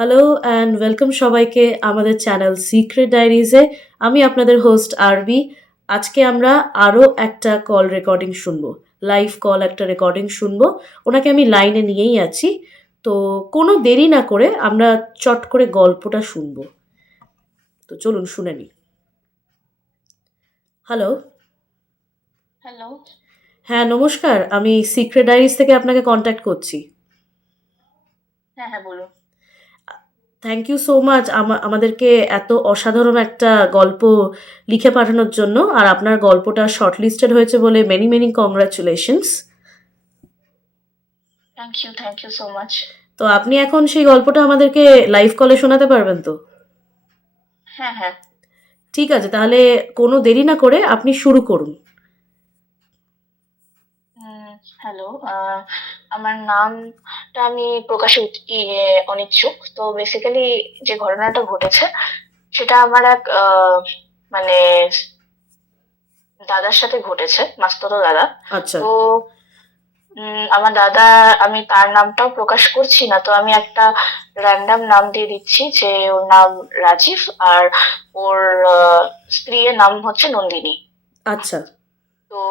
Hello and welcome সবাইকে আমাদের channel secret ডায়েরিজে। আমি আপনাদের হোস্ট আরবি। আজকে আমরা আরও একটা কল রেকর্ডিং শুনবো, লাইভ কল একটা রেকর্ডিং শুনবো। ওনাকে আমি লাইনে নিয়েই আছি। তো কোনো দেরি না করে আমরা চট করে গল্পটা শুনবো। তো চলুন শুনে নিই। হ্যালো। হ্যালো। হ্যাঁ, নমস্কার। আমি সিক্রেট ডায়েরিজ থেকে আপনাকে কন্ট্যাক্ট করছি। হ্যাঁ, হ্যাঁ, বলুন। থ্যাংক ইউ সো মাচ আমাদেরকে এত অসাধারণ একটা গল্প লিখে পাঠানোর জন্য। আর আপনার গল্পটা শর্টলিস্টেড হয়েছে বলে many many congratulations. Thank you so much. তো আপনি এখন সেই গল্পটা আমাদেরকে লাইভ কলে শোনাতে পারবেন তো? হ্যাঁ, হ্যাঁ। ঠিক আছে, তাহলে কোনো দেরি না করে আপনি শুরু করুন। হ্যালো। আমার নামটা আমি প্রকাশে অনিচ্ছুক। তো বেসিক্যালি যে ঘটনাটা ঘটেছে সেটা আমার এক মানে দাদার সাথে ঘটেছে, মাস্তুতো দাদা। আচ্ছা। তো আমার দাদা, আমি তার নামটাও প্রকাশ করছি না। তো আমি একটা র‍্যান্ডম নাম দিয়ে দিচ্ছি যে ওর নাম রাজীব, আর ওর স্ত্রীর নাম হচ্ছে নন্দিনী। আচ্ছা। তো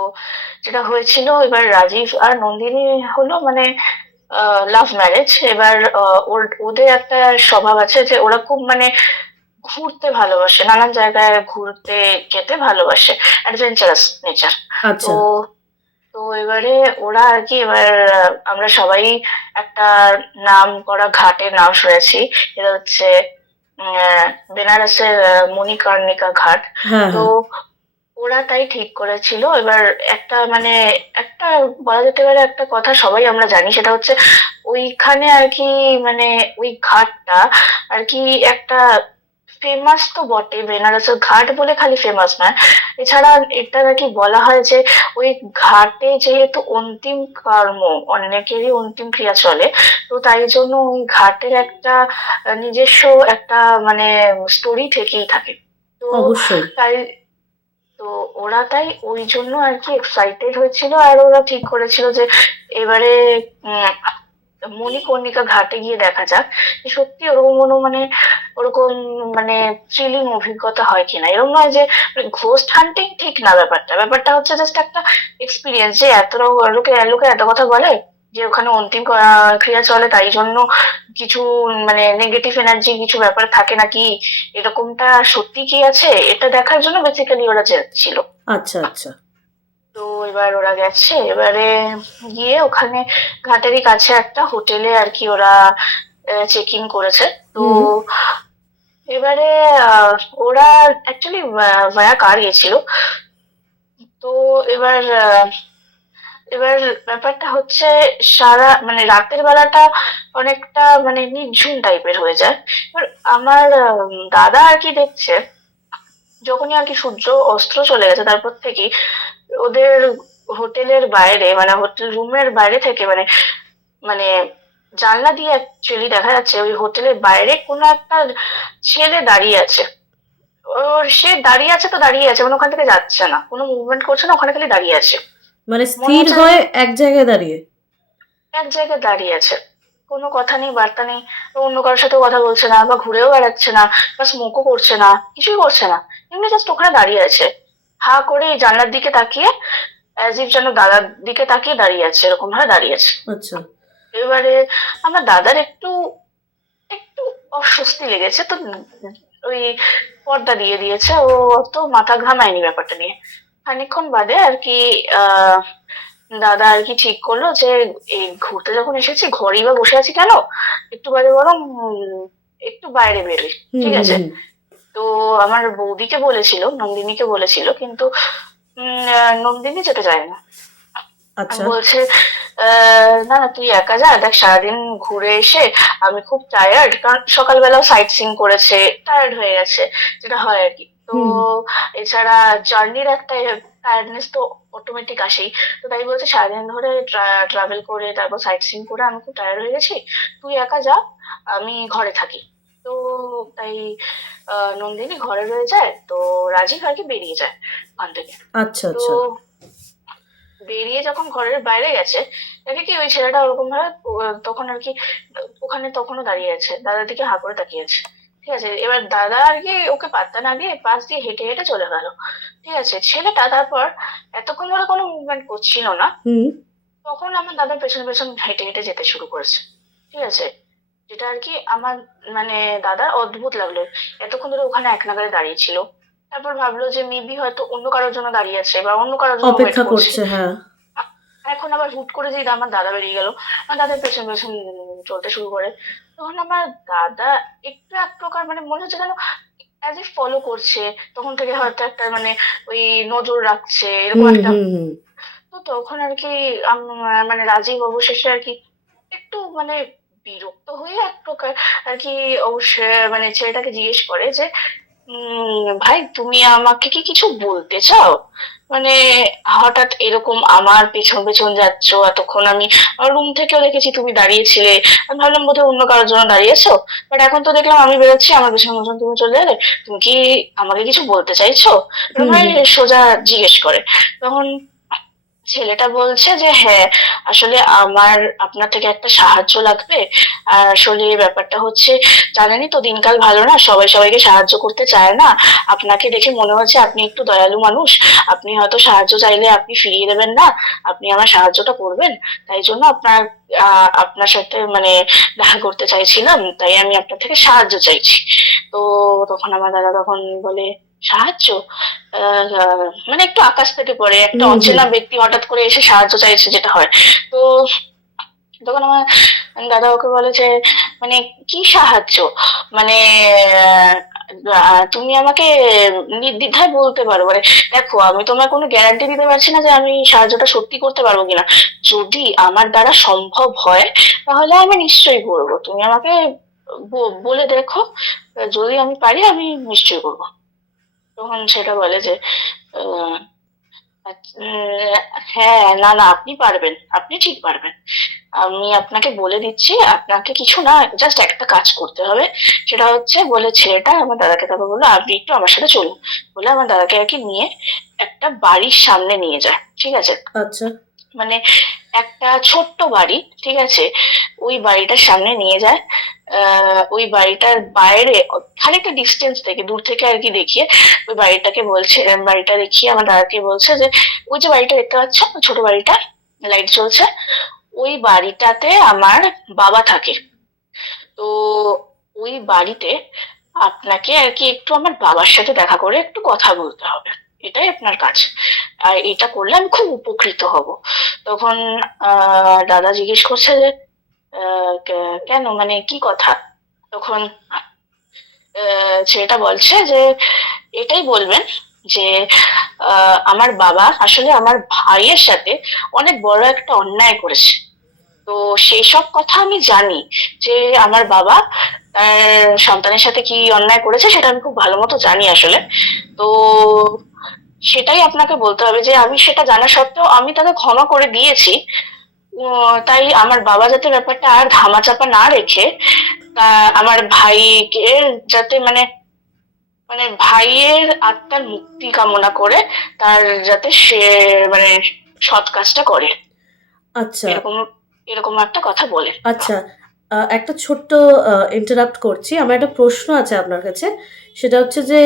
যেটা হয়েছিল, এবার রাজীব আর নন্দিনী হলো মানে লাভ ম্যারেজ। এবার ওদের একটা স্বভাব আছে যে ওরা খুব মানে ঘুরতে ভালোবাসে, নানান জায়গায় ঘুরতে যেতে ভালোবাসে, অ্যাডভেঞ্চারাস নেচার। তো আচ্ছা। তো এবারে ওরা আর কি, এবার আমরা সবাই একটা নাম করা ঘাটের নাম শুনেছি। এটা হচ্ছে বেনারসের মণিকর্ণিকা ঘাট। হ্যাঁ, তো হ্যাঁ। ওরা তাই ঠিক করেছিল। এবার একটা মানে একটা বলা যেতে পারে, একটা কথা সবাই আমরা জানি, সেটা হচ্ছে ওইখানে আর কি, মানে ওই ঘাটটা আর কি একটা ফেমাস তো বটে। বেনারসের ঘাট বলে খালি ফেমাস নয়, এছাড়া এটা নাকি বলা হয় যে ওই ঘাটে যেহেতু অন্তিম কর্ম, অনেকেরই অন্তিম ক্রিয়া চলে, তো তাই জন্য ওই ঘাটের একটা নিজস্ব একটা মানে স্টোরি থেকেই থাকে। তো অবশ্যই। তাই তো ওরা তাই ওই জন্য আর কি এক্সাইটেড হয়েছিল, আর ওরা ঠিক করেছিল যে এবারে উম, মণিকর্ণিকা ঘাটে গিয়ে দেখা যাক যে সত্যি ওরকম কোনো মানে ওরকম মানে থ্রিলিং অভিজ্ঞতা হয় কিনা। এরকম নয় যে ঘোস্ট হান্টিং, ঠিক না। ব্যাপারটা ব্যাপারটা হচ্ছে জাস্ট একটা এক্সপিরিয়েন্স, যে এত লোকে লোকে এত কথা বলে যে ওখানে অন্তিম ক্রিয়া চলে, তাই জন্য কিছু মানে নেগেটিভ এনার্জি কিছু ব্যাপার থাকে নাকি, এরকমটা সত্যি কি আছে, এটা দেখার জন্য বেসিক্যালি ওরা ছিল। আচ্ছা, আচ্ছা। তো এবার ওরা গেছে, এবারে গিয়ে ওখানে ঘাটেরই কাছে একটা হোটেলে আর কি ওরা চেক ইন করেছে। তো হুম। এবারে আহ, ওরা অ্যাকচুয়ালি ভায়া কার গেছিল। তো এবার এবার ব্যাপারটা হচ্ছে সারা মানে রাতের বেলাটা অনেকটা মানে নিঝুম টাইপের হয়ে যায়। এবার আমার দাদা আর কি দেখছে, যখনই আর কি সূর্য অস্ত চলে গেছে তারপর থেকে ওদের হোটেলের বাইরে, মানে হোটেল রুমের বাইরে থেকে মানে মানে জানলা দিয়ে অ্যাকচুয়ালি দেখা যাচ্ছে ওই হোটেলের বাইরে কোনো একটা ছেলে দাঁড়িয়ে আছে। সে দাঁড়িয়ে আছে তো দাঁড়িয়ে আছে, মানে ওখান থেকে যাচ্ছে না, কোনো মুভমেন্ট করছে না, ওখানে খালি দাঁড়িয়ে আছে। মানে মনে স্থির হচ্ছে যেন হয়ে এক জায়গায় দাঁড়িয়ে? এক জায়গায় দাঁড়িয়ে আছে, কোনো কথা নেই, বার্তা নেই। অন্য কারোর সাথে কথা বলছে না, বা ঘুরেও বেড়াচ্ছে না, বা স্মোকও করছে না, কিছুই করছে না। এমনি জাস্ট ওখানে দাঁড়িয়ে আছে, হা করে এই জানলার দিকে তাকিয়ে, অ্যাজ ইফ যেন দাদার দিকে তাকিয়ে দাঁড়িয়ে আছে, এরকম ভাবে দাঁড়িয়ে আছে। আচ্ছা। এবারে আমার দাদার একটু একটু অস্বস্তি লেগেছে। তো ওই পর্দা দিয়ে দিয়েছে, ও অত মাথা ঘামায়নি ব্যাপারটা নিয়ে। খানিকক্ষণ বাদে আর কি আহ দাদা আর কি ঠিক করলো যে এই ঘুরতে যখন এসেছি, ঘরেই বা বসে আছি কেন, একটু বাদে বরং একটু বাইরে বেরোই। হুম, ঠিক হুম, আছে। হুম। তো আমার বৌদিকে বলেছিল, নন্দিনীকে বলেছিল, কিন্তু নন্দিনী যেতে চায় না। আচ্ছা। বলছে না না, তুই একা যা, দেখ সারাদিন ঘুরে এসে আমি খুব টায়ার্ড, কারণ সকালবেলাও সাইট সিং করেছে, টায়ার্ড হয়ে গেছে, যেটা হয় আর কি। তো হুম। এছাড়া জার্নির একটা টায়ার্ডনেস তো অটোমেটিক আসেই। তো তাই বলছে সারাদিন ধরে ট্রাভেল করে তারপর সাইট সিং করে আমি খুব টায়ার্ড হয়ে গেছি, তুই একা যা, আমি ঘরে থাকি। তো তাই নন্দিনী ঘরে রয়ে যায়, তো রাজীব আর কি বেরিয়ে যায় ওখান থেকে। আচ্ছা, তো আচ্ছা। বেরিয়ে যখন ঘরের বাইরে গেছে, দেখে কি ওই ছেলেটা ওরকম ভাবে তখন আর কি ওখানে তখনও দাঁড়িয়ে আছে, দাদার দিকে হা করে তাকিয়ে আছে। ঠিক আছে, এবার দাদা আর কি ওকে পাত্তা না দিয়ে পাশ দিয়ে হেঁটে হেঁটে চলে গেল। ঠিক আছে, ছেলেটা তারপর এতক্ষণ ধরে কোনো মুভমেন্ট করছিল না, হুম। তখন আমার দাদা পেছন পেছন হেঁটে হেঁটে যেতে শুরু করেছে। ঠিক আছে, যেটা আর কি আমার মানে দাদার অদ্ভুত লাগলো, এতক্ষণ ধরে ওখানে এক নাগাড়ে দাঁড়িয়ে ছিল। তারপর ভাবলো যে মেবি হয়তো অন্য কারোর জন্য দাঁড়িয়ে আছে বা অন্য কারোর জন্য ওয়েট অপেক্ষা করছে। করছে, হ্যাঁ। এখন আবার হুট করে যে আমার দাদা বেরিয়ে গেল, আমার দাদার পেছন পেছন চলতে শুরু করে। তখন আমার দাদা একটু এক প্রকার মানে মনে হচ্ছে যেন অ্যাজ ইফ ফলো করছে, তখন থেকে হয়তো একটা মানে ওই নজর রাখছে এরকম হুম একটা। হুম হুম। তো তখন আর কি মানে রাজীব অবশেষে আর কি একটু মানে বিরক্ত হয়ে এক প্রকার আর কি অবশ্যই মানে ছেলেটাকে জিজ্ঞেস করে যে ভাই তুমি আমাকে কি কিছু বলতে চাও? মানে হঠাৎ এরকম আমার পেছন পেছন যাচ্ছ, এতক্ষণ আমি রুম থেকেও দেখেছি তুমি দাঁড়িয়েছিলে, আমি ভাবলাম বোধহয় অন্য কারোর জন্য দাঁড়িয়েছো, বাট এখন তো দেখলাম আমি বেরোচ্ছি আমার পেছন পেছন তুমি চলে এলে, তুমি কি আমাকে কিছু বলতে চাইছো? এরকম হুম ভাবে হুম। সোজা জিজ্ঞেস করে। তখন ছেলেটা বলছে যে হ্যাঁ, আসলে আমার আপনার থেকে একটা সাহায্য লাগবে। আর আসলে ব্যাপারটা হচ্ছে, জানেনই তো দিনকাল ভালো না, সবাই সবাইকে সাহায্য করতে চায় না। আপনাকে দেখে মনে হচ্ছে আপনি একটু দয়ালু মানুষ, আপনি হয়তো সাহায্য চাইলে আপনি ফিরিয়ে দেবেন না, আপনি আমার সাহায্যটা করবেন। তাই জন্য আপনার সাথে মানে দেখা করতে চাইছিলাম, তাই আমি আপনার থেকে সাহায্য চাইছি। তো তখন আমার দাদা তখন বলে, সাহায্য? মানে একটু আকাশ থেকে পড়ে একটা হুম হুম। অচেনা ব্যক্তি হঠাৎ করে এসে সাহায্য চাইছে, যেটা হয়। তো তখন আমার দাদা ওকে বলে যে মানে কি সাহায্য? মানে তুমি আমাকে নির্দ্বিধায় বলতে পারো, মানে দেখো আমি তোমায় কোনো গ্যারান্টি দিতে পারছি না যে আমি সাহায্যটা সত্যি করতে পারবো কিনা। যদি আমার দ্বারা সম্ভব হয় তাহলে আমি নিশ্চয়ই করবো, তুমি আমাকে বলে দেখো, যদি আমি পারি আমি নিশ্চয়ই করবো। তখন সেটা বলে যে আহ, হ্যাঁ, না না, আপনি পারবেন, আপনি ঠিক পারবেন। আমি আপনাকে বলে দিচ্ছি, আপনাকে কিছু না, জাস্ট একটা কাজ করতে হবে। সেটা হচ্ছে, বলে ছেলেটা আমার দাদাকে তারপর বললো আপনি একটু আমার সাথে চলুন। বলে আমার দাদাকে আর কি নিয়ে একটা বাড়ির সামনে নিয়ে যায়। ঠিক আছে, আচ্ছা। মানে একটা ছোট্ট বাড়ি। ঠিক আছে, ওই বাড়িটার সামনে নিয়ে যায়। ওই বাড়িটার বাইরে খানিকটা ডিস্টেন্স থেকে দূর থেকে আর কি দেখিয়ে ওই বাড়িটাকে বলছে, বাড়িটা দেখিয়ে আমার দাদাকে বলছে যে ওই যে বাড়িটা দেখতে পাচ্ছ, ছোট বাড়িটা, লাইট জ্বলছে, ওই বাড়িটাতে আমার বাবা থাকে। তো ওই বাড়িতে আপনাকে আর কি একটু আমার বাবার সাথে দেখা করে একটু কথা বলতে হবে, এটাই আপনার কাজ। আর এটা করলে আমি খুব উপকৃত হব। তখন দাদা জিজ্ঞেস করছে যে কেন, মানে কি কথা? তখন ছেলেটা বলছে যে এটাই বলবেন যে আমার বাবা আসলে আমার ভাইয়ের সাথে অনেক বড় একটা অন্যায় করেছে। তো সেই সব কথা আমি জানি, যে আমার বাবা তার সন্তানের সাথে কি অন্যায় করেছে সেটা আমি খুব ভালো মতো জানি আসলে। তো সেটাই আপনাকে বলতে হবে যে আমি সেটা জানা সত্ত্বেও আমি তাকে ক্ষমা করে দিয়েছি। তাই আমার বাবা যাতে ব্যাপারটা আর ধামাচাপা না রেখে আমার ভাইকে যাতে মানে মানে ভাইয়ের আত্মার মুক্তি কামনা করে তার যাতে সে মানে সৎ কাজটা করে, আচ্ছা এরকম এরকম একটা কথা বলে। আচ্ছা। একটা ছোট্ট ইন্টারাপ্ট করছি, আমার একটা প্রশ্ন আছে আপনার কাছে। সেটা হচ্ছে যে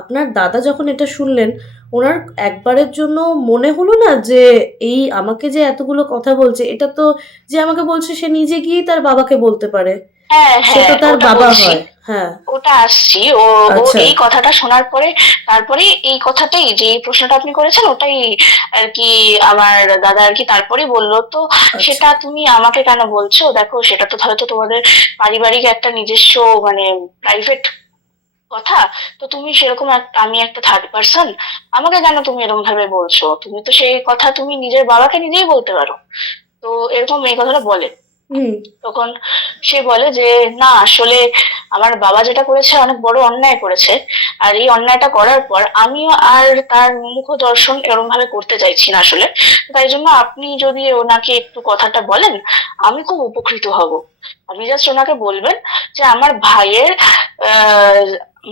আপনার দাদা যখন এটা শুনলেন, ওনার একবারের জন্য মনে হলো না যে এই আমাকে যে এতগুলো কথা বলছে, এটা তো যে আমাকে বলছে সে নিজে গিয়েই তার বাবাকে বলতে পারে, হ্যাঁ সে তো হ্যাঁ, তার ওটা বাবা বলছি, হয়। হ্যাঁ। ওটা আসছি। ও ও আচ্ছা এই কথাটা শোনার পরে তারপরে এই কথাটাই, যে এই প্রশ্নটা আপনি করেছেন ওটাই আর কি আমার দাদা আর কি তারপরে বললো। তো আচ্ছা। সেটা তুমি আমাকে কেন বলছো? দেখো সেটা তো হয়তো তোমাদের পারিবারিক একটা নিজস্ব মানে প্রাইভেট কথা। তো তুমি সেরকম আমি একটা থার্ড পার্সন, আমাকে কেন তুমি এরকম ভাবে বলছো? তুমি তো সেই কথা তুমি নিজের বাবাকে নিজেই বলতে পারো। তো এরকম এই কথাটা বলে। হুম। তখন সে বলে যে না, আসলে আমার বাবা যেটা করেছে অনেক বড় অন্যায় করেছে। আর এই অন্যায়টা করার পর আমিও আর তার মুখ দর্শন এরকম ভাবে করতে চাইছি না আসলে। তাই জন্য আপনি যদি ওনাকে একটু কথাটা বলেন, আমি খুব উপকৃত হব। আপনি জাস্ট ওনাকে বলবেন যে আমার ভাইয়ের আহ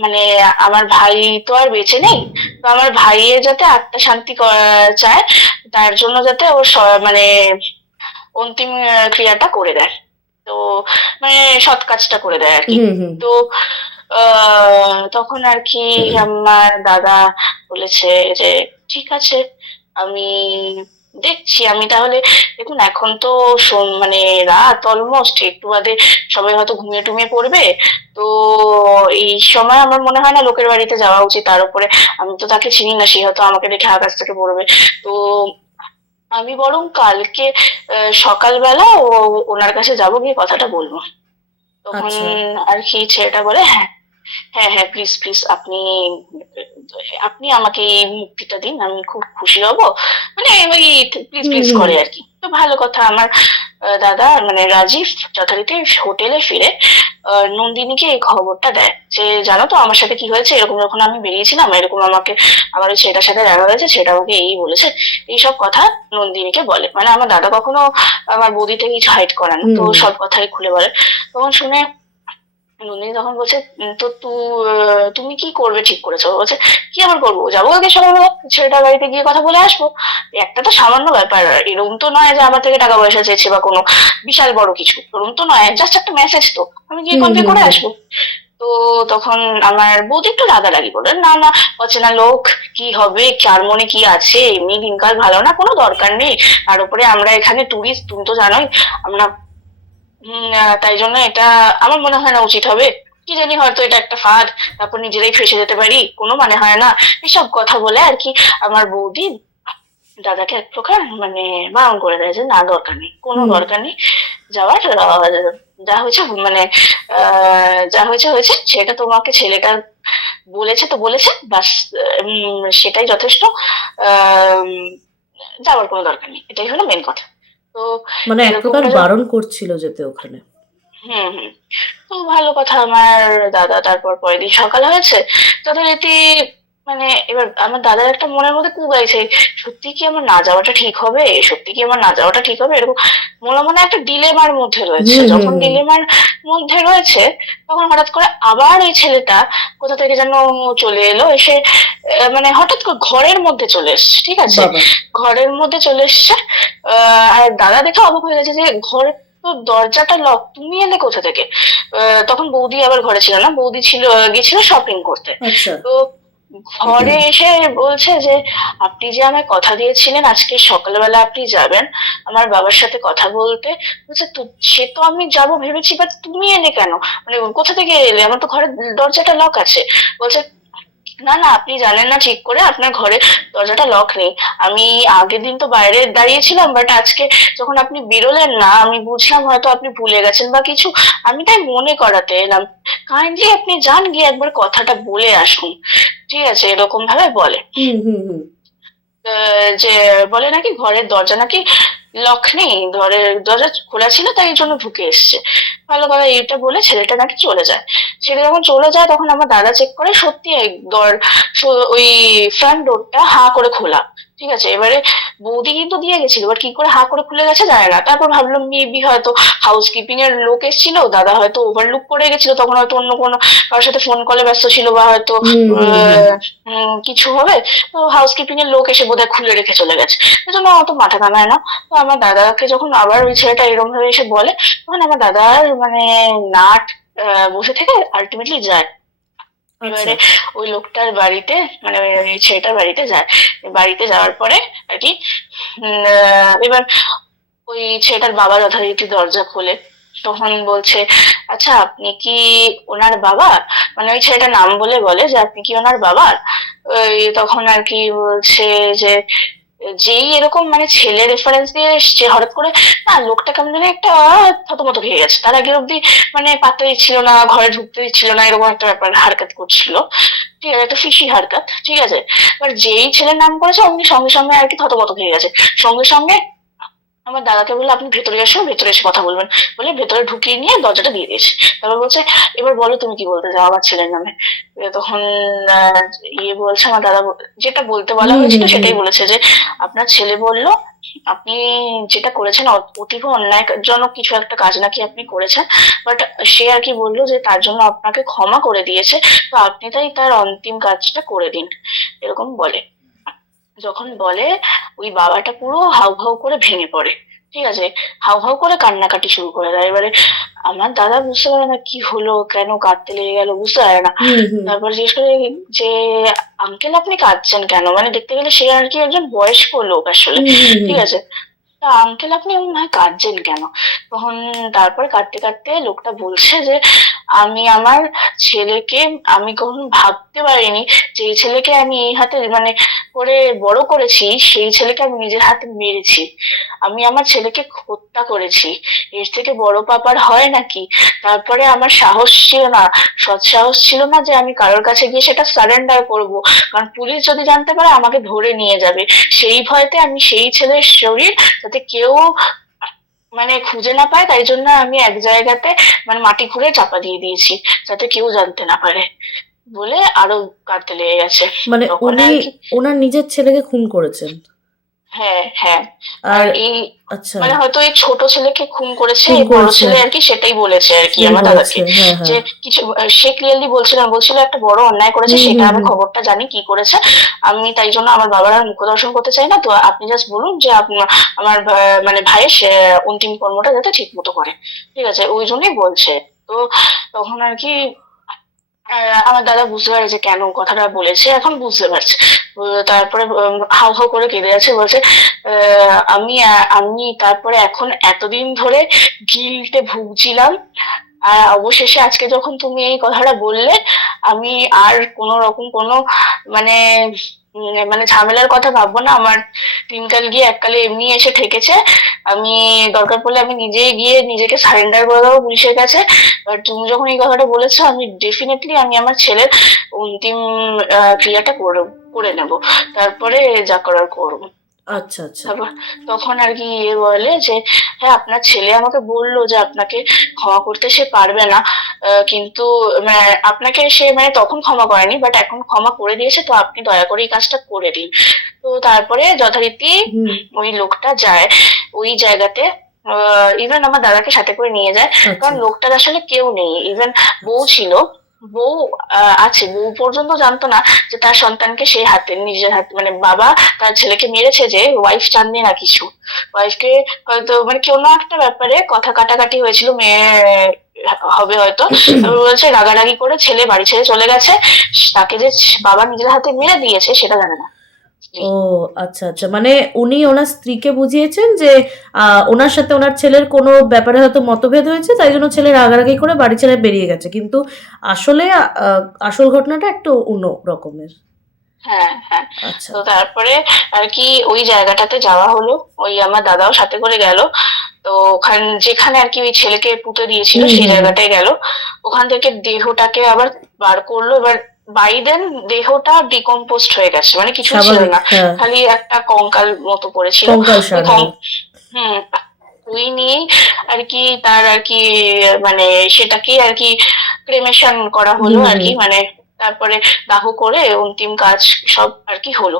মানে আমার ভাই তো আর বেঁচে নেই, তো আমার ভাইয়ের যাতে আত্মা শান্তি চায়, তার জন্য যাতে ও মানে অন্তিম ক্রিয়াটা করে দেয়। তো মানে সৎ কাজটা করে দেয় আর কি। হুম হুম। তো তখন আর কি আমার দাদা বলেছে যে ঠিক আছে, আমি দেখছি। আমি তাহলে, দেখুন এখন তো মানে রাত অলমোস্ট, একটু বাদে সবাই হয়তো ঘুমিয়ে টুমিয়ে পড়বে। তো এই সময় আমার মনে হয় না লোকের বাড়িতে যাওয়া উচিত। তার উপরে আমি তো তাকে চিনি না, সে হয়তো আমাকে দেখে আকাশ থেকে পড়বে। তো আমি বরং কালকে সকালবেলা ওনার কাছে যাবো, গিয়ে কথাটা বলবো। তখন আচ্ছা। আর কি ছেলেটা বলে, হ্যাঁ হ্যাঁ হ্যাঁ, প্লিজ প্লিজ, আপনি আপনি আমাকে এই মুক্তিটা দিন, আমি খুব খুশি হব। মানে ওই প্লিজ হুম প্লিজ হুম। করে আর কি। তো ভালো কথা, আমার দাদা মানে রাজীব যথারীতি হোটেলে ফিরে নন্দিনীকে এই খবরটা দেয় যে জানো তো আমার সাথে কি হয়েছে, এরকম যখন আমি বেরিয়েছিলাম, এরকম আমাকে আমার ওই ছেলেটার সাথে দেখা হয়েছে, সেটা আমাকে এই বলেছে। এইসব কথা নন্দিনীকে বলে। মানে আমার দাদা কখনো আমার বৌদি থেকে কিছু হাইড করে না, তো হুম। সব কথাই খুলে বলে। তখন শুনে নন্দিনী তখন বলছে, তো তুমি কি করবে ঠিক করেছো? ও বলছে, কি আবার করবো, যাবো কালকে সকালবেলা ছেলেটার বাড়িতে গিয়ে কথা বলে আসবো। একটা তো সামান্য ব্যাপার, এরকম তো নয় যে আমার থেকে টাকা পয়সা চেয়েছে বা কোনো বিশাল বড় কিছু, এরকম তো নয়, জাস্ট একটা মেসেজ, তো আমি গিয়ে হুম কনভে হুম করে হুম। আসবো। তো তখন আমার বৌদি একটু রাগারাগি বলে, না না, অচেনা লোক, কি হবে, কার মনে কি আছে, এমনি দিনকাল ভালো না, কোনো দরকার নেই। আর উপরে আমরা এখানে টুরিস্ট, তুমি তো জানোই আমরা। তাই জন্য এটা আমার মনে হয় না উচিত হবে। কি জানি, হয়তো এটা একটা ফাঁদ, তারপর নিজেরাই ফেঁসে যেতে পারি, কোনো মানে হয় না। এসব কথা বলে আর কি আমার বৌদি দাদাকে এক প্রকার মানে বারণ করে দেয় যে না, দরকার নেই, কোনো হুম। দরকার নেই যাওয়ার। যা হয়েছে মানে যা হয়েছে হয়েছে, সেটা তোমাকে ছেলেটা বলেছে তো বলেছে, ব্যাস। সেটাই যথেষ্ট। আহ যাওয়ার কোনো দরকার নেই, এটাই হলো মেন কথা। তো মানে এক প্রকার এরকমটা বারণ করছিল যেতে ওখানে। হুম হুম। তো ভালো কথা, আমার দাদা তারপর পরের দিন সকাল হয়েছে যথারীতি। মানে এবার আমার দাদার একটা মনের মধ্যে কু গাইছে, সত্যি কি আমার না যাওয়াটা ঠিক হবে, সত্যি কি আমার না যাওয়াটা ঠিক হবে, এরকম মনে মনে একটা ডিলেমার মধ্যে রয়েছে। হুম হুম যখন হুম। ডিলেমার মধ্যে রয়েছে, তখন হঠাৎ করে আবার ওই ছেলেটা কোথা থেকে যেন চলে এলো, এসে মানে হঠাৎ করে ঘরের মধ্যে চলে এসছে, ঠিক আছে? বাবা। ঘরের মধ্যে চলে এসছে। আর দাদা দেখে অবাক হয়ে গেছে যে ঘর তো দরজাটা লক, তুমি এলে কোথা থেকে? তখন বৌদি আবার ঘরে ছিল না, বৌদি ছিল গেছিল শপিং করতে। আচ্ছা। তো ঘরে এসে বলছে যে আপনি যে আমায় কথা দিয়েছিলেন আজকে সকালবেলা আপনি যাবেন আমার বাবার সাথে কথা বলতে। বলছে, তো সে তো আমি যাবো ভেবেছি, বাট তুমি এলে কেন? মানে কোথা থেকে এলে, আমার তো ঘরের দরজাটা লক আছে। বলছে, না না, আপনি জানেন না ঠিক করে, আপনার ঘরে দরজাটা লক নেই। আমি আগের দিন তো বাইরে দাঁড়িয়েছিলাম, বাট আজকে যখন আপনি বেরোলেন না, আমি বুঝলাম হয়তো আপনি ভুলে গেছেন বা কিছু, আমি তাই মনে করাতে এলাম। কাইন্ডলি আপনি যান, গিয়ে একবার কথাটা বলে আসুন, ঠিক আছে? এরকম ভাবে বলে। হুম হুম হুম। যে বলে নাকি ঘরের দরজা নাকি লক নেই, ঘরের দরজা খোলা ছিল, তাই এই জন্য ঢুকে এসছে। ভালো কথা, এটা বলে ছেলেটা নাকি চলে যায়। ছেলে যখন চলে যায়, তখন আমার দাদা চেক করে, সত্যি ওই ফ্রন্ট ডোরটা হাঁ করে খোলা। ঠিক আছে, এবারে বৌদি কিন্তু দিয়ে গেছিল, এবার কি করে হাঁ করে খুলে গেছে জানে না। তারপর ভাবলাম মেবি হয়তো হাউসকিপিং এর লোক এসেছিল, দাদা হয়তো ওভারলুক করে গেছিল, তখন হয়তো অন্য কোনো কারোর সাথে ফোন কলে ব্যস্ত ছিল, বা হয়তো হুম হুম হুম। কিছু হবে। তো হাউসকিপিং এর লোক এসে বোধহয় খুলে রেখে চলে গেছে, এজন্য অত মাথা ঘামায় না। তো আমার দাদাকে যখন আবার ওই ছেলেটা এরকম ভাবে এসে বলে, তখন আমার দাদার মানে নাট বসে থেকে আলটিমেটলি যায়। আচ্ছা। এবারে ওই লোকটার বাড়িতে, মানে ওই ছেলেটার বাড়িতে যায়। বাড়িতে যাওয়ার পরে আর কি এবার ওই ছেলেটার বাবা যথারীতি দরজা খোলে। তখন বলছে, আচ্ছা আপনি কি ওনার বাবা? মানে ওই ছেলেটা নাম বলে বলে যে আপনি কি ওনার বাবা? ওই তখন আর কি বলছে যে যেই এরকম মানে ছেলে রেফারেন্স দিয়ে এসছে হঠাৎ করে, না লোকটা কেমন যেন একটা থতমত খেয়ে গেছে। তার আগে অব্দি মানে পাত্তা দিচ্ছিল না, ঘরে ঢুকতে দিচ্ছিল না, এরকম একটা ব্যাপার হারকাত করছিল। ঠিক আছে, একটা ফিসি হারকাত, ঠিক আছে। এবার যেই ছেলের নাম করেছে অমনি সঙ্গে সঙ্গে আর কি থতমত খেয়ে গেছে। সঙ্গে সঙ্গে আমার দাদাকে বললো, আপনি ভেতরে এসো, ভেতরে এসে কথা বলবেন, বলে ভেতরে ঢুকিয়ে নিয়ে দরজাটা দিয়ে দিয়েছে। তারপর বলছে, এবার বলো তুমি কি বলতে চাও আমার ছেলের নামে। তখন আহ, বলছে আমার দাদা যেটা বলতে বলা হুম হয়েছিল হুম হুম। সেটাই বলেছে যে আপনার ছেলে বলল আপনি যেটা করেছেন অতীব অন্যায়জনক কিছু একটা কাজ নাকি আপনি করেছেন। বাট সে আর কি বললো যে তার জন্য আপনাকে ক্ষমা করে দিয়েছে, তো আপনি তাই তার অন্তিম কাজটা করে দিন, এরকম বলে। যখন বলে, ওই বাবাটা পুরো হাউহাউ করে ভেঙে পড়ে। ঠিক আছে, হাউহাউ করে কান্নাকাটি শুরু করে দেয়। এবারে আমার দাদা বুঝতে পারে না কি হলো, কেন কাঁদতে লেগে গেল, বুঝতে পারে না। হুম হুম তারপর জিজ্ঞেস করে যে, আঙ্কেল আপনি কাঁদছেন কেন? মানে দেখতে গেলে সে আর কি একজন বয়স্ক লোক আসলে। হুম হুম হুম ঠিক আছে, তা আঙ্কেল আপনি মনে হয় কাঁদছেন কেন? তখন তারপরে কাঁদতে কাঁদতে লোকটা বলছে যে, আমি আমার ছেলেকে, আমি কখনো ভাবতে পারিনি যে এই ছেলেকে আমি এই হাতে মানে করে বড় করেছি, সেই ছেলেকে আমি নিজের হাতে মেরেছি। আমি আমার ছেলেকে হত্যা করেছি। এর থেকে বড় পাপ আর হয় নাকি? তারপরে আমার সাহস ছিল না, সৎসাহস ছিল না যে আমি কারোর কাছে গিয়ে সেটা সারেন্ডার করব, কারণ পুলিশ যদি জানতে পারে আমাকে ধরে নিয়ে যাবে। সেই ভয়তে আমি সেই ছেলের শরীর যাতে কেউ মানে খুঁজে না পায়, তাই জন্য আমি এক জায়গাতে মানে মাটি খুঁড়ে চাপা দিয়ে দিয়েছি, যাতে কেউ জানতে না পারে, বলে আরো কাঁদতে লেগে গেছে। মানে তখন উনি আর কি, ওনার নিজের ছেলেকে খুন করেছেন? হ্যাঁ হ্যাঁ। আর আর এই আচ্ছা, মানে হয়তো এই ছোট ছেলেকে খুন করেছে, খুন এই বড় করেছে, ছেলে আর কি সেটাই বলেছে আর কি খুন আমার করেছে, দাদাকে। হ্যাঁ যে হ্যাঁ। কিছু সে ক্লিয়ারলি বলছিল না, বলছিল একটা বড় অন্যায় করেছে, হুম সেটা হুম আমি হুম। খবরটা জানি কি করেছে। আমি তাই জন্য আমার বাবার আর মুখ দর্শন করতে চাই না, তো আপনি জাস্ট বলুন যে আপনার আমার মানে ভাইয়ের অন্তিম কর্মটা যাতে ঠিক মতো করে। ঠিক আছে, ওই জন্যই বলছে। তো তখন আর কি আমার দাদা বুঝতে পারে যে কেন কথাটা বলেছে, এখন বুঝতে পারছে। তারপরে হাউ হাউ করে কেঁদে যাচ্ছে, বলছে আমি তারপরে এখন এতদিন ধরে গিল্টে ভুগছিলাম, আর অবশেষে আজকে যখন তুমি এই কথাটা বললে, আমি আর কোনো রকম কোনো মানে মানে ঝামেলার কথা ভাববো না। আমার দিনকাল গিয়ে এককালে এমনি এসে ঠেকেছে। আমি দরকার পড়লে আমি নিজে গিয়ে নিজেকে সারেন্ডার করে দেবো পুলিশের কাছে। আর তুমি যখন এই কথাটা বলেছো, আমি ডেফিনেটলি আমি আমার ছেলের অন্তিম ক্রিয়াটা করে করে নেব। তারপরে যা করার করবো। আচ্ছা আচ্ছা। তারপর তখন আর কি বলে যে, হ্যাঁ আপনার ছেলে আমাকে বললো যে আপনাকে ক্ষমা করতে সে পারবে না, কিন্তু আপনাকে সে মানে তখন ক্ষমা করেনি, বাট এখন ক্ষমা করে দিয়েছে, তো আপনি দয়া করে এই কাজটা করে দিন। তো তারপরে যথারীতি হুম। ওই লোকটা যায় ওই জায়গাতে। ইভেন আমার দাদাকে সাথে করে নিয়ে যায়, আচ্ছা কারণ লোকটার আসলে কেউ নেই। ইভেন বউ আচ্ছা। ছিল, বউ আছে, বউ পর্যন্ত জানতো না যে তার সন্তানকে সে হাতে নিজের হাতে মানে বাবা তার ছেলেকে মেরেছে, যে ওয়াইফ জানবে না কিছু। ওয়াইফকে হয়তো মানে কোনো একটা ব্যাপারে কথা কাটাকাটি হয়েছিল, মেয়ে হবে হয়তো। তারপর বলছে রাগারাগি করে ছেলে বাড়ি ছেড়ে চলে গেছে, তাকে যে বাবা নিজের হাতে মেরে দিয়েছে সেটা জানে না স্ত্রী। ও আচ্ছা আচ্ছা, মানে উনি ওনার স্ত্রীকে বুঝিয়েছেন যে ওনার সাথে ওনার ছেলের কোনো ব্যাপারে হয়তো মতভেদ হয়েছে, তাই জন্য ছেলে রাগারাগি করে বাড়ি ছেড়ে বেরিয়ে গেছে, কিন্তু আসলে আসল ঘটনাটা একটু অন্য রকমের। হ্যাঁ হ্যাঁ। আচ্ছা। তো তারপরে আর কি ওই জায়গাটাতে যাওয়া হলো, ওই আমার দাদাও সাথে করে গেল। তো যেখানে আর কি ওই ছেলেকে পুঁতে দিয়েছিল হুম সেই হুম হুম। জায়গাটায় গেল। ওখান থেকে দেহটাকে আবার বার করলো। এবার বাই দেন দেহটা ডিকম্পোস্ট হয়ে গেছে, মানে কিছুই ছিল স্বাভাবিক, না, হ্যাঁ। খালি একটা কঙ্কাল মতো পড়েছিল। ওই কঙ্কালসার, হ্যাঁ। হুম, ওই নিয়েই আর কি তার আর কি মানে সেটাকেই আর কি ক্রেমেশন করা হলো হুম আর হুম। কি, মানে তারপরে দাহ করে অন্তিম কাজ সব আর কি হলো।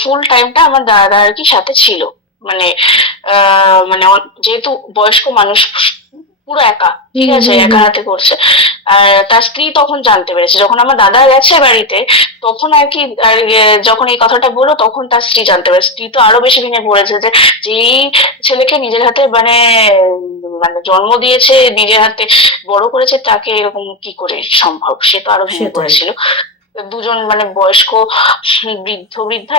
ফুল টাইমটা আমার দাদা আর কি সাথে ছিল। মানে মানে যেহেতু বয়স্ক মানুষ, পুরো একা, ঠিক হুম আছে, হুম একা হুম। হাতে করছে। আর তার স্ত্রী তখন জানতে পেরেছে, যখন আমার দাদা গেছে বাড়িতে, তখন আর কি আর যখন এই কথাটা বললো, তখন তার স্ত্রী জানতে পারে। স্ত্রী তো আরো বেশি ভেঙে পড়েছে যে যেই ছেলেকে নিজের হাতে মানে জন্ম দিয়েছে, নিজের হাতে বড় করেছে, তাকে এরকম কি করে সম্ভব? সে তো আরো ভেঙে সেটাই। পড়েছিল। দুজন মানে বয়স্ক বৃদ্ধ বৃদ্ধা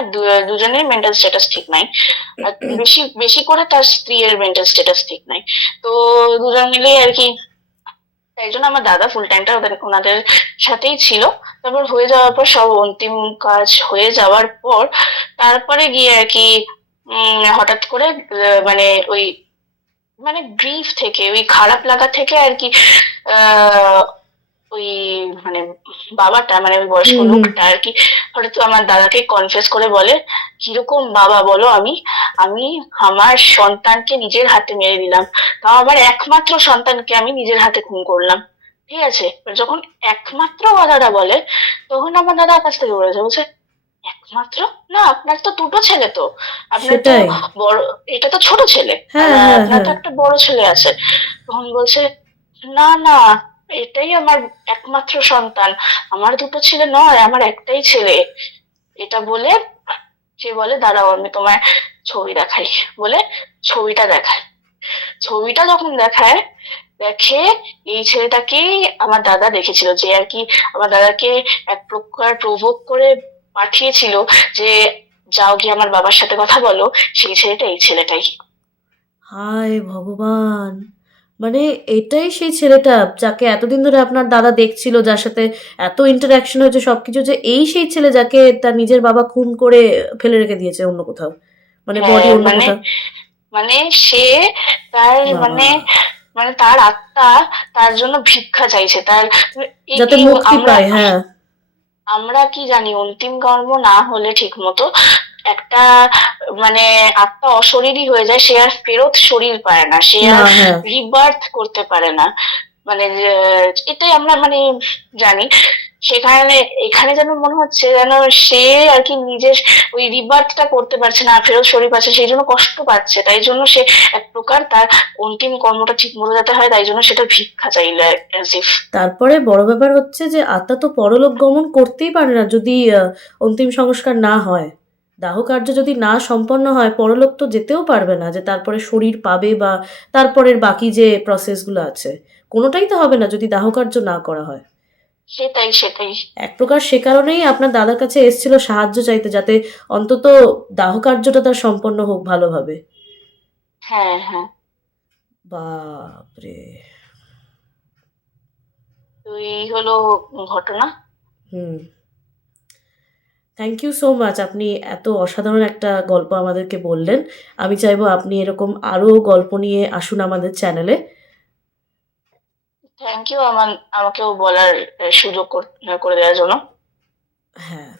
দুজনেরই মেন্টাল স্ট্যাটাস ঠিক নাই। আর বেশি বেশি করে তার স্ত্রী এর মেন্টাল স্ট্যাটাস ঠিক নাই। তো দুজন মিলেই আর কি, তাই জন্য আমার দাদা ফুল টাইমটা ওনাদের সাথেই ছিল। তারপর হয়ে যাওয়ার পর, সব অন্তিম কাজ হয়ে যাওয়ার পর, তারপরে গিয়ে আর কি হঠাৎ করে মানে ওই মানে গ্রিফ থেকে, ওই খারাপ লাগা থেকে আর কি আহ ওই মানে বাবাটা মানে ওই বয়স্ক হুম হুম। লোকটা আর কি হয়তো আমার দাদাকে কনফেস করে বলে, কিরকম বাবা বলো, আমি আমি আমার সন্তানকে নিজের হাতে মেরে দিলাম, তাও আমার একমাত্র সন্তানকে আমি নিজের হাতে খুন করলাম। ঠিক আছে, এবার যখন একমাত্র কথাটা বলে, তখন আমার দাদা কাছ থেকে বলেছে, বলছে একমাত্র? না, আপনার তো দুটো ছেলে তো। আপনার তো সেটাই। বড়, এটা তো ছোট ছেলে, আর হ্যাঁ, হ্যাঁ, আপনার তো হ্যাঁ। একটা বড় ছেলে আছে। তখন বলছে, না না, এটাই আমার একমাত্র সন্তান, আমার দুটো ছেলে নয়, আমার একটাই ছেলে। এটা বলে সে বলে, দাঁড়াও আমি তোমায় ছবি দেখাই, বলে ছবিটা দেখায়। ছবিটা যখন দেখায়, দেখে এই ছেলেটাকেই আমার দাদা দেখেছিল, যে আর কি আমার দাদাকে এক প্রকার প্রভোগ করে পাঠিয়েছিল, যে যাও গিয়ে আমার বাবার সাথে কথা বলো, সেই ছেলেটা এই ছেলেটাই। হায় ভগবান! মানে এটাই সেই ছেলেটা যাকে এতদিন ধরে আপনার দাদা দেখছিল, যার সাথে এত ইন্টারঅ্যাকশন হয়েছে সবকিছু, যে এই সেই ছেলে যাকে তার নিজের বাবা খুন করে ফেলে রেখে দিয়েছে অন্য কোথাও। মানে বডি হ্যাঁ, অন্য মানে কোথাও। মানে সে তার বাবা! মানে মানে তার আত্মা তার জন্য ভিক্ষা চাইছে, তার এই যাতে এই মুক্তি আমরা পায়, হ্যাঁ। আমরা কি জানি, অন্তিম কর্ম না হলে ঠিক মতো একটা মানে আত্মা অশরীরই হয়ে যায়, সে আর ফেরত শরীর পায় না, সে না, আর হ্যাঁ। রিবার্থ করতে পারে না। মানে এটাই আমরা মানে জানি। সেখানে এখানে যেন মনে হচ্ছে যেন সে আর কি নিজের ওই রিবার্থটা করতে পারছে না, ফেরত শরীর পাচ্ছে, সেই জন্য কষ্ট পাচ্ছে, তাই জন্য সে এক প্রকার তার অন্তিম কর্মটা ঠিক মতো যাতে হয়, তাই জন্য সেটা ভিক্ষা চাইলো, অ্যাজ ইফ। তারপরে বড় ব্যাপার হচ্ছে যে আত্মা তো পরলোক গমন করতেই পারে না যদি অন্তিম সংস্কার না হয়। দাহ কার্য যদি না সম্পন্ন হয়, পরলোক তো যেতেও পারবে না, যে তারপরে শরীর পাবে বা তারপরের বাকি যে প্রসেসগুলো আছে, কোনোটাই তো হবে না যদি দাহ কার্য না করা হয়। সেটাই সেটাই। এক প্রকার সে কারণেই আপনার দাদার কাছে এসেছিল সাহায্য চাইতে, যাতে অন্তত দাহ কার্যটা তার সম্পন্ন হোক ভালোভাবে। হ্যাঁ হ্যাঁ। বাপরে! তো এই হলো ঘটনা। হুম। থ্যাংক ইউ সো মাচ, আপনি এত অসাধারণ একটা গল্প আমাদেরকে বললেন। আমি চাইবো আপনি এরকম আরও গল্প নিয়ে আসুন আমাদের চ্যানেলে। থ্যাংক ইউ আমাকেও বলার সুযোগ করে দেওয়ার জন্য। হ্যাঁ।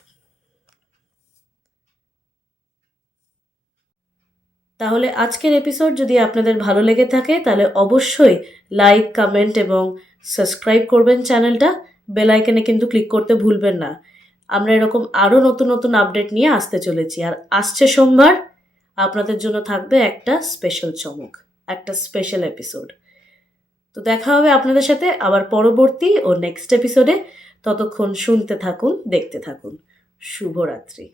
তাহলে আজকের এপিসোড যদি আপনাদের ভালো লেগে থাকে, তাহলে অবশ্যই লাইক, কমেন্ট এবং সাবস্ক্রাইব করবেন চ্যানেলটা। বেল আইকনে কিন্তু ক্লিক করতে ভুলবেন না। আমরা এরকম আরও নতুন নতুন আপডেট নিয়ে আসতে চলেছি। আর আসছে সোমবার আপনাদের জন্য থাকবে একটা স্পেশাল চমক, একটা স্পেশাল এপিসোড। তো দেখা হবে আপনাদের সাথে আবার পরবর্তী ও নেক্সট এপিসোডে। ততক্ষণ শুনতে থাকুন, দেখতে থাকুন। শুভরাত্রি।